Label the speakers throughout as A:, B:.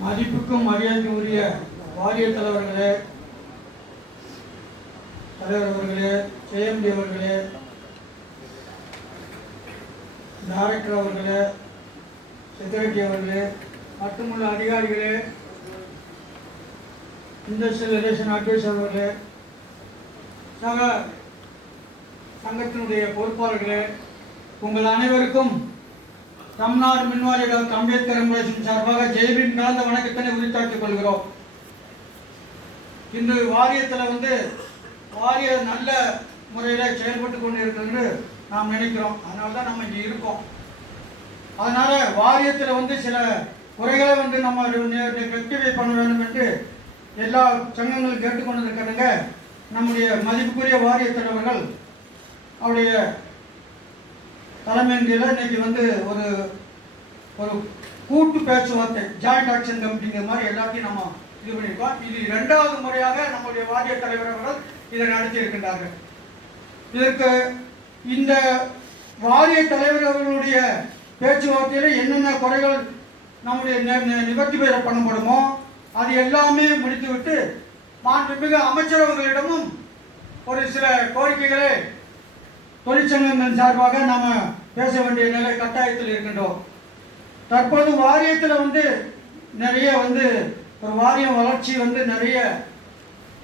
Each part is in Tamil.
A: மதிப்புக்கும் மரியாதைக்கும் உரிய வாரிய தலைவர்களே தலைவர் அவர்களே ஜெயந்தி அவர்களே டைரக்டர் அவர்களே செக்ரட்டரி அவர்களே மட்டுமுள்ள அதிகாரிகளே இண்டஸ்ட்ரியல் ரிலேஷன் அட்வைசர் அவர்களே சக சங்கத்தினுடைய பொறுப்பாளர்களே உங்கள் அனைவருக்கும் தமிழ்நாடு மின்வாரிய டாக்டர் அம்பேத்கர் எம்பரேஷன் சார்பாக ஜெய்பின் கலந்த வணக்கத்தினை உரித்தாக்கிக் கொள்கிறோம். இன்று வாரியத்தில் வந்து வாரிய நல்ல முறையில் செயல்பட்டு கொண்டு இருக்கிறது நாம் நினைக்கிறோம். அதனால தான் நம்ம இங்கே இருக்கோம். அதனால வாரியத்தில் வந்து சில குறைகளை வந்து நம்ம ரெக்டிஃபை பண்ண வேண்டும் என்று எல்லா சங்கங்களும் கேட்டுக்கொண்டு இருக்கிறாங்க நம்முடைய மதிப்புக்குரிய வாரிய தலைவர்கள் அவருடைய தலைமையில இன்னைக்கு வந்து ஒரு ஒரு கூட்டு பேச்சுவார்த்தை ஜாயிண்ட் ஆக்ஷன் கமிட்டிங்கிற மாதிரி எல்லாத்தையும் நம்ம இது பண்ணியிருக்கோம். இது இரண்டாவது முறையாக நம்முடைய வாரிய தலைவர் அவர்கள் இதை நடத்தியிருக்கின்றார்கள் இதற்கு இந்த வாரிய தலைவர் அவர்களுடைய பேச்சுவார்த்தையில் என்னென்ன குறைகள் நம்முடைய நிவர்த்தி பெற பண்ணப்படுமோ அது எல்லாமே முடித்துவிட்டு மாண்புமிகு அமைச்சர் அவர்களிடமும் ஒரு சில கோரிக்கைகளை தொழிற்சங்கங்கள் சார்பாக நாம பேச வேண்டிய நிலை கட்டாயத்தில் இருக்கின்றோம். தற்போது வாரியத்தில் வந்து நிறைய வந்து ஒரு வாரியம் வளர்ச்சி வந்து நிறைய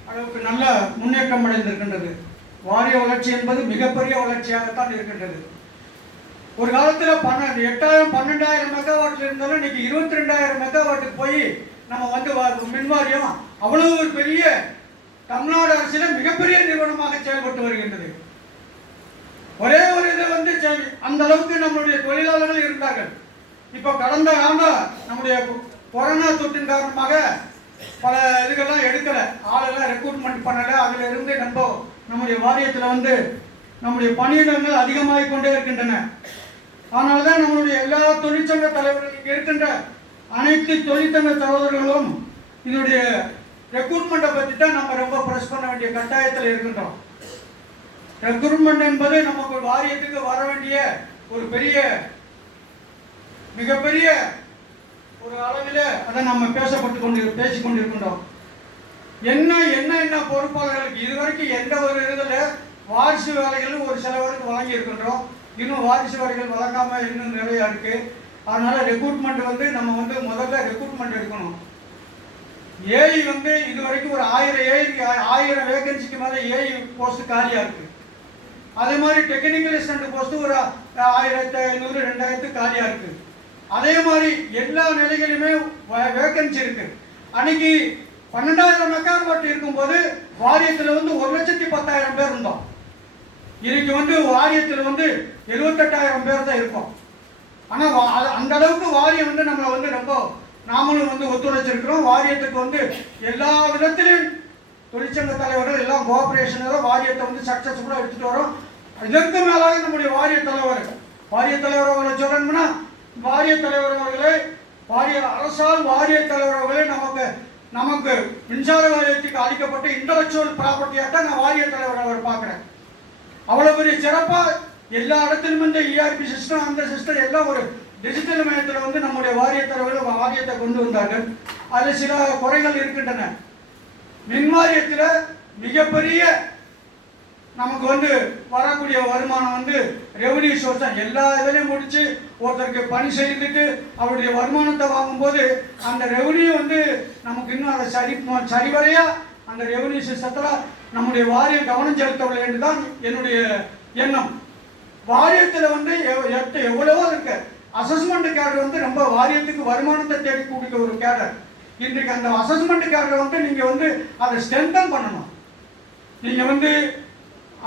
A: அளவுக்கு நல்ல முன்னேற்றம் அடைந்திருக்கின்றது. வாரிய வளர்ச்சி என்பது மிகப்பெரிய வளர்ச்சியாகத்தான் இருக்கின்றது. ஒரு காலத்தில் பன்னெண்டு எட்டாயிரம் பன்னெண்டாயிரம் மெகாவாட்டில் இருந்தாலும் இன்னைக்கு இருபத்தி ரெண்டாயிரம் மெகாவாட்டுக்கு போய் நம்ம வந்து மின்வாரியம் வாரியம் அவ்வளவு ஒரு பெரிய தமிழ்நாடு அரசியல மிகப்பெரிய நிறுவனமாக செயல்பட்டு வருகின்றது. ஒரே ஒரு இது வந்து செ- அந்த அளவுக்கு நம்மளுடைய தொழிலாளர்கள் இருந்தார்கள். இப்போ கடந்த ஆண்டு நம்முடைய கொரோனா தொற்றின் காரணமாக பல இதுகள்லாம் எடுக்கல. ஆளெல்லாம் ரெக்ரூட்மெண்ட் பண்ணல. அதுல இருந்து நம்ம நம்முடைய வாரியத்தில் வந்து நம்முடைய பணியிடங்கள் அதிகமாகிக் கொண்டே இருக்கின்றன. அதனால தான் நம்மளுடைய எல்லா தொழிற்சங்க தலைவர்கள் இருக்கின்ற அனைத்து தொழிற்சங்க சகோதரர்களும் இதனுடைய ரெக்ரூட்மெண்ட்டை பற்றி தான் நம்ம ரொம்ப ப்ரெஸ் பண்ண வேண்டிய கட்டாயத்தில் இருக்கின்றோம். ரெக்ரூட்மெண்ட் என்பது நமக்கு வாரியத்துக்கு வர வேண்டிய ஒரு பெரிய மிகப்பெரிய ஒரு அளவில் அதை நம்ம பேசப்பட்டு கொண்டு பேசிக் கொண்டிருக்கின்றோம். என்ன என்ன என்ன பொறுப்பாளர்களுக்கு இதுவரைக்கும் எந்த ஒரு இதில் வாரிசு வேலைகளும் ஒரு சிலவருக்கு வழங்கி இருக்கின்றோம் இன்னும் வாரிசு வேலைகள் வழங்காமல் இன்னும் நிறையா இருக்குது அதனால் ரெக்ரூட்மெண்ட் வந்து நம்ம வந்து முதல்ல ரெக்ரூட்மெண்ட் எடுக்கணும். ஏஐ வந்து இது வரைக்கும் ஒரு ஆயிரம் ஏஐ ஆயிரம் வேகன்சிக்கு மேலே ஏஐ போஸ்ட் காலியாக இருக்குது அதே மாதிரி டெக்னிக்கல் அசிஸ்டன்ட் போஸ்ட் ஒரு ஆயிரத்தி ஐநூறு ரெண்டாயிரத்து காலியாக இருக்கு. அதே மாதிரி எல்லா நிலைகளிலுமே வேகன்சி இருக்கு. அன்னைக்கு பன்னெண்டாயிரம் மெக்காவாட் இருக்கும்போது வாரியத்தில் வந்து ஒரு லட்சத்தி பத்தாயிரம் பேர் இருந்தோம். இன்னைக்கு வந்து வாரியத்தில் வந்து எழுபத்தெட்டாயிரம் பேர் தான் இருப்போம் ஆனால் அந்த அளவுக்கு வாரியம் வந்து நம்மளை வந்து ரொம்ப நாமளும் வந்து ஒத்துழைச்சிருக்கிறோம். வாரியத்துக்கு வந்து எல்லா விதத்திலையும் தொழிற்சங்க தலைவர்கள் எல்லாம் கோஆபரேஷனோட வாரியத்தை வந்து சக்ஸஸ்ஃபுல்லாக எடுத்துகிட்டு வரோம். இதற்கு மேலாக நம்முடைய வாரிய தலைவர் வாரிய தலைவர் அவர்களை சொல்லணும்னா வாரிய தலைவர் அவர்களே வாரிய அரசால் வாரிய தலைவர் அவர்களே நமக்கு நமக்கு மின்சார வாரியத்துக்கு அளிக்கப்பட்ட இன்டலெக்சுவல் ப்ராப்பர்ட்டியாக தான் நான் வாரிய தலைவர் அவர் பார்க்குறேன். அவ்வளோ பெரிய சிறப்பாக எல்லா இடத்துலையும் இந்த இஆர்பி சிஸ்டம் அந்த சிஸ்டம் எல்லாம் ஒரு டிஜிட்டல் மயத்தில் வந்து நம்முடைய வாரிய தலைவர்கள் வாரியத்தை கொண்டு வந்தார்கள். அதில் சில குறைகள் இருக்கின்றன. மின் வாரியத்தில் மிகப்பெரிய நமக்கு வந்து வரக்கூடிய வருமானம் வந்து ரெவன்யூ சோர்ஸ் தான். எல்லா இதுலையும் முடிச்சு ஒருத்தருக்கு பணி செய்துட்டு அவருடைய வருமானத்தை வாங்கும்போது அந்த ரெவன்யூ வந்து நமக்கு இன்னும் அதை சரி சரிவரையா அந்த ரெவன்யூ சிஸ்டத்தில் நம்முடைய வாரியம் கவனம் செலுத்தவில்லை என்று தான் என்னுடைய எண்ணம். வாரியத்தில் வந்து எவ்- எவ்வளவோ இருக்கு. அசஸ்மெண்ட் கேடர் வந்து ரொம்ப வாரியத்துக்கு வருமானத்தை தேடி கொடுக்க ஒரு கேடர் இன்றைக்கு அந்த அசஸ்மெண்ட்டுக்காக வந்து நீங்கள் வந்து அதை ஸ்ட்ரென்தன் பண்ணணும். நீங்கள் வந்து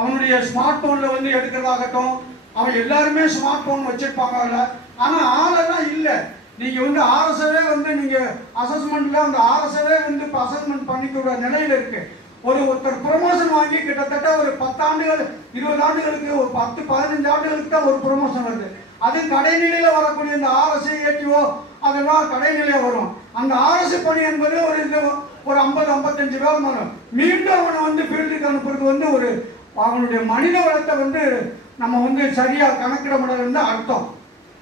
A: அவனுடைய ஸ்மார்ட் ஃபோனில் வந்து எடுக்கிறதாகட்டும் அவன் எல்லாருமே ஸ்மார்ட் ஃபோன் வச்சுருப்பாங்கல்ல ஆனால் ஆளெல்லாம் இல்லை. நீங்கள் வந்து ஆர்எஸ்ஏவே வந்து நீங்கள் அசஸ்மெண்ட்டில் அந்த ஆர்எஸ்ஏவே வந்து இப்போ அசஸ்மெண்ட் பண்ணிக்கிற நிலையில் இருக்குது ஒரு ஒருத்தர் ப்ரொமோஷன் வாங்கி கிட்டத்தட்ட ஒரு பத்தாண்டுகள் இருபது ஆண்டுகளுக்கு ஒரு பத்து பதினஞ்சு ஆண்டுகளுக்கு தான் ஒரு ப்ரொமோஷன் வருது. அது கடைநிலையில் வரக்கூடிய இந்த ஆர்எஸ்ஏ ஏடிஓ அதெல்லாம் கடைநிலையில் வரும். அந்த அரசு பணி என்பது ஒரு இது ஒரு ஐம்பது ஐம்பத்தஞ்சு பேர் வரும். மீண்டும் அவனை வந்து ஃபீல்டுக்கு அனுப்புறது வந்து ஒரு அவனுடைய மனித வளத்தை வந்து நம்ம வந்து சரியாக கணக்கிட முடியாதுன்னு அர்த்தம்.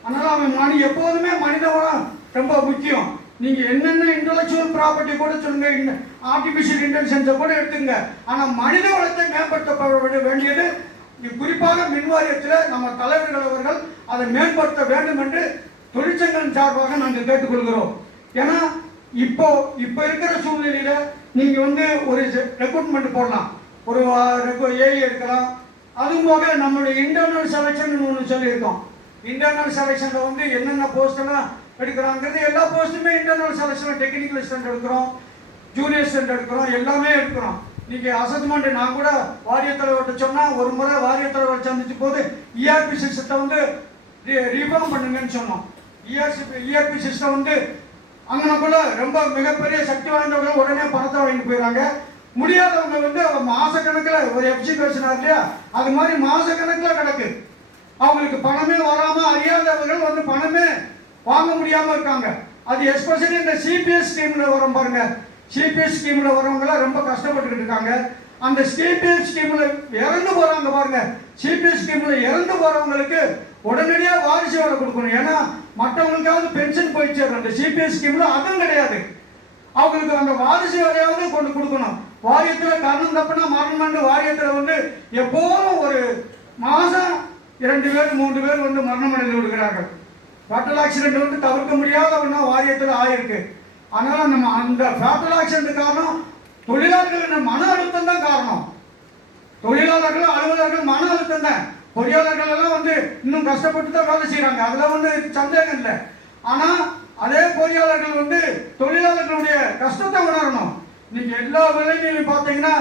A: அதனால் அவன் மனி எப்போதுமே மனித வளம் ரொம்ப முக்கியம். நீங்கள் என்னென்ன இன்டலெக்சுவல் ப்ராப்பர்ட்டி கூட சொல்லுங்க ஆர்டிஃபிஷியல் இன்டெலிஜென்ஸை கூட எடுத்துங்க. ஆனால் மனித வளத்தை மேம்படுத்தப்பட வேண்டியது குறிப்பாக மின்வாரியத்தில் நம்ம தலைவர்கள் அவர்கள் அதை மேம்படுத்த வேண்டும் என்று தொழிற்சங்கம் சார்பாக நாங்கள் கேட்டுக்கொள்கிறோம். ஏன்னா இப்போ இப்போ இருக்கிற சூழ்நிலையில் நீங்கள் வந்து ஒரு ரெக்ரூட்மெண்ட் போடலாம். ஒரு ஏஐ எடுக்கலாம். அதுவும் போக நம்மளுடைய இன்டர்னல் செலெக்ஷன் ஒன்று சொல்லியிருக்கோம். இன்டர்னல் செலெக்ஷனில் வந்து என்னென்ன போஸ்டெல்லாம் எடுக்கிறாங்கிறது எல்லா போஸ்ட்டுமே இன்டர்னல் செலெக்ஷனில் டெக்னிக்கல் அசிஸ்டன்ட் எடுக்கிறோம். ஜூனியர் அசிஸ்டன்ட் எடுக்கிறோம். எல்லாமே எடுக்கிறோம். நீங்கள் அசஸ்மெண்ட் நான் கூட வாரியத் தலைவர்கிட்ட சொன்னால் ஒரு முறை வாரியத் தலைவர் சந்திச்ச போது இஆர்பி சிஸ்டத்தை வந்து ரீஃபார்ம் பண்ணுங்கன்னு சொன்னோம். இஆர்சிபி இஆர்பி சிஸ்டம் வந்து அங்கனக்குள்ள ரொம்ப மிகப்பெரிய சக்தி வாய்ந்தவங்க உடனே பணத்தை வாங்கிட்டு போயிடறாங்க. முடியாதவங்க வந்து அவங்க மாசக்கணக்கில் ஒரு எஃப்சி பேசினார் இல்லையா? அது மாதிரி மாசக்கணக்கில் கிடக்கு. அவங்களுக்கு பணமே வராம அறியாதவர்கள் வந்து பணமே வாங்க முடியாம இருக்காங்க. அது எஸ்பெஷலி இந்த சிபிஎஸ் ஸ்கீம்ல வரும் பாருங்க. சிபிஎஸ் ஸ்கீம்ல வரவங்களாம் ரொம்ப கஷ்டப்பட்டுக்கிட்டு இருக்காங்க. அந்த சிபிஎஸ் ஸ்கீம்ல இறந்து போறாங்க பாருங்க. சிபிஎஸ் ஸ்கீம்ல இறந்து போறவங்களுக்கு உடனடியாக வாரிசு வேலை கொடுக்கணும். ஏன்னா மற்றவங்களுக்காவது பென்ஷன் போயிடுச்சு அந்த சிபிஎஸ் ஸ்கீம்ல அதுவும் கிடையாது. அவங்களுக்கு அந்த வாரிசு வேலையாவது கொண்டு கொடுக்கணும். வாரியத்தில் கரணம் தப்புனா மரணம் வாரியத்தில் வந்து எப்போதும் ஒரு மாதம் இரண்டு பேர் மூன்று பேர் வந்து மரணம் அடைந்து விடுகிறார்கள். ஃபேட்டல் ஆக்சிடென்ட் வந்து தவிர்க்க முடியாத ஒன்றா வாரியத்தில் ஆயிருக்கு. அதனால் நம்ம அந்த ஃபேட்டல் ஆக்சிடென்ட் காரணம் தொழிலாளர்கள் மன அழுத்தம் தான் காரணம். தொழிலாளர்கள் அலுவலர்கள் பொறியாளர்கள் எல்லாம் வந்து இன்னும் கஷ்டப்பட்டு தான் வேலை செய்கிறாங்க அதில் வந்து சந்தேகம் இல்லை. ஆனால் அதே பொறியாளர்கள் வந்து தொழிலாளர்களுடைய கஷ்டத்தை உணரணும். இன்னைக்கு எல்லா வேலையிலையும் பார்த்தீங்கன்னா